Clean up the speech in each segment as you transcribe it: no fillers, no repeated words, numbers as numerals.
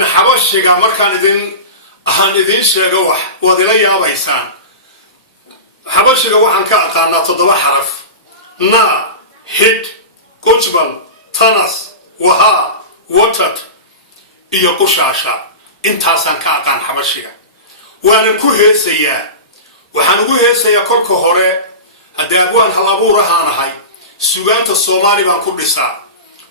حبشيغا مركان إذن شيغا ودلا يابيسان حبشيغا وحن كأقانا تضبع حرف نا هيد كوجبل تنس وها وتت إيا قشاشا انتاسان كأقان حبشيغا وانا كوهي سيا وحان كوهي سيا كل كهوري هدي أبوان هلابورا هانهاي سوغانتا الصومالي بان كردسا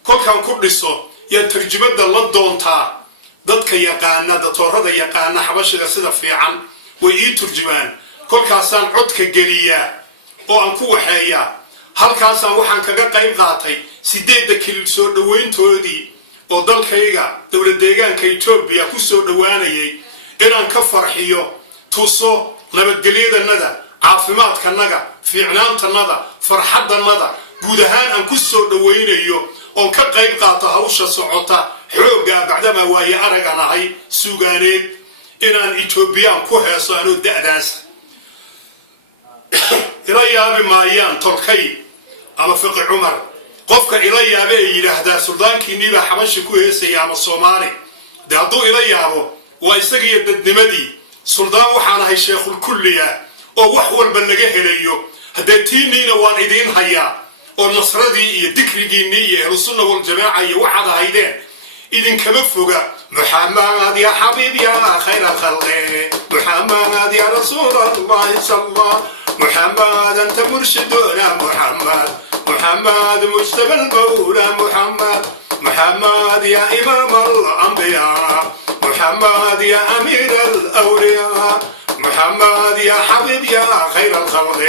كل كان كردسو يترجمد اللدونتا dadka yaqaana dadtorada yaqaana xabashiga sida fiican way ii turjumaan kolkaasaan codka geliyaa oo aan ku waxeeyaa halkaasaan waxaan kaga qayb qaatay 8 kilil soo dhaweyntoodii oo dalkayga dawlad deegaanka Itoobiya ku soo dhawaanayay inaan ka farxiyo tuso nabadgelyadanada caafimaadkanaga fiicnaantanaga farxadanada guud ahaan aan ku soo dhaweynayo oo ka qayb qaato hawsha socota xooga bacdama waaya araganahay suugaaneed inaan Itoobiyaan ku heeso anoo da'daas ila yaabi maayaan tolkay ama fiqi Umar qofka ila yaabe yiraahdaa suldaanki niba xabashi ku heesay ama Soomaali daadoo ila yaabo waa isaga dadnimadii suldaan waxaan ahay sheekhul kulliya oo wax walba naga helayo hadatiinina waan idin hayaa oo nasradii iyo dikrigiini iyo sunna wal jamaaca iyo waxa ahaydeen إذن كما فوق محمد يا حبيب يا خير الخلق محمد يا رسول الله صلى الله محمد أنت مرشدنا محمد مجتبى المولى محمد يا إمام الأنبياء محمد يا أمير الأولياء محمد يا حبيب يا خير الخلق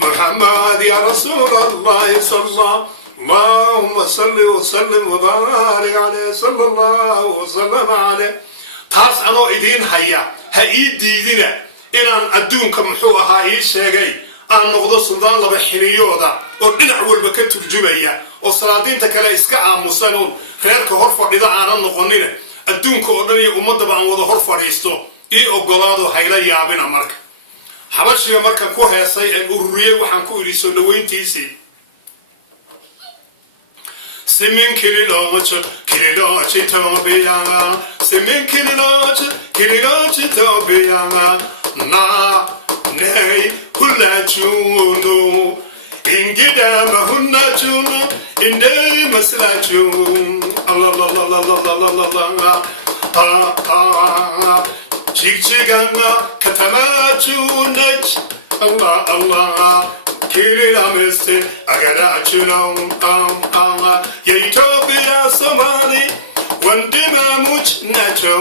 محمد يا رسول الله صلى الله اللهم صل وسلم وبارك عليه صلى الله وسلم عليه تاس أنا إدين هيا دينا إن أن أدونكم محوها شيء أن نقضي سلطان لبحريودا ودنا أول بكتب الجمعية والصلاة تكلا إسكاء مسنون خيرك هرفا إذا أنا نقولنا أدونكم أدني أمضى بعن وده هرفا ريستو أقولادو هيلا يابنا مرك حبشي مرك كوه سيء الأورية وحنكو يريسو لوين تيسي Simin kililoch tobiyanga Simin kililoch tobiyanga Na nei hulachunu Ingida mahunachunu Inde maslachunu Allah Chigchiganga katamachunach Allah Kililamiste agarachunong Ya Ethiopia Somali Wandima much nacho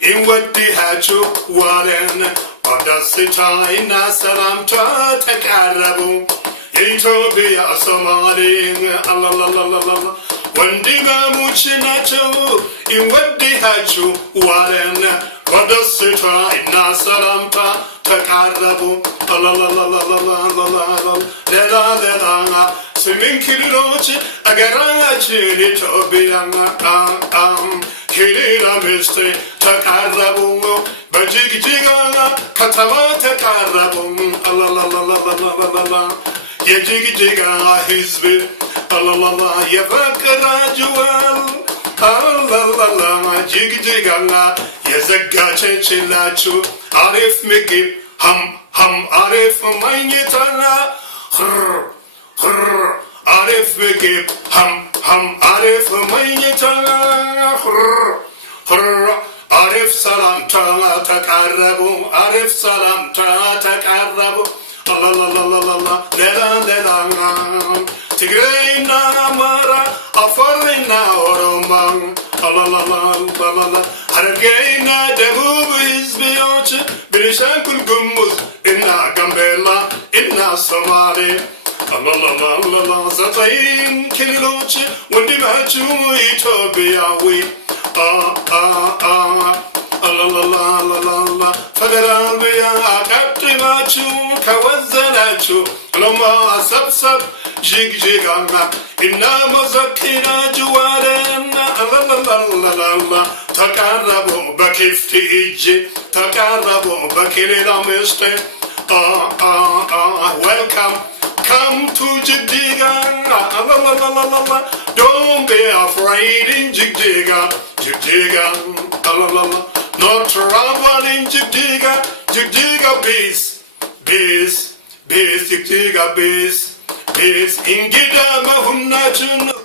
In wadi hachu waren Odasita ina salam ta takarabu Ya Ethiopia Somali Allah Wandima much nacho In wadi hachu waren Odasita ina salam ta takarabu Allah Simin kililoch agarachini tobiyanga Kililamiste takarabu Bajigjiga katama takarabu Allah Yajigjiga hizbi Allah Yafakra juwal Allah Jigjiga Yazagache chilachu Arif migib Ham arif manyitana Arif migib Ham arif manyitana Arif salam ta takarabu Arif salam ta takarabu Allah Lela Tigrayna mara Afarina oromang Allah Hargayna debub hizbiyach Bilishan kul gummuz Inna Gambela Inna Somali Allah Zatayin kililoch Wandi machu Ethiopia we Allah Federal biya Akati machu Kawazanachu Loma Sabsab Jigjiganga Inna Mazakina Juwarena Allah Takarabu Bakifti Iji Takarabu Bakirila Miste Welcome Come to Jigjiga Don't be afraid in Jigjiga la la la. No trouble in Jigjiga, Jigjiga bees, bees, bees, Jigjiga bees, bees. Ingida mahunna chun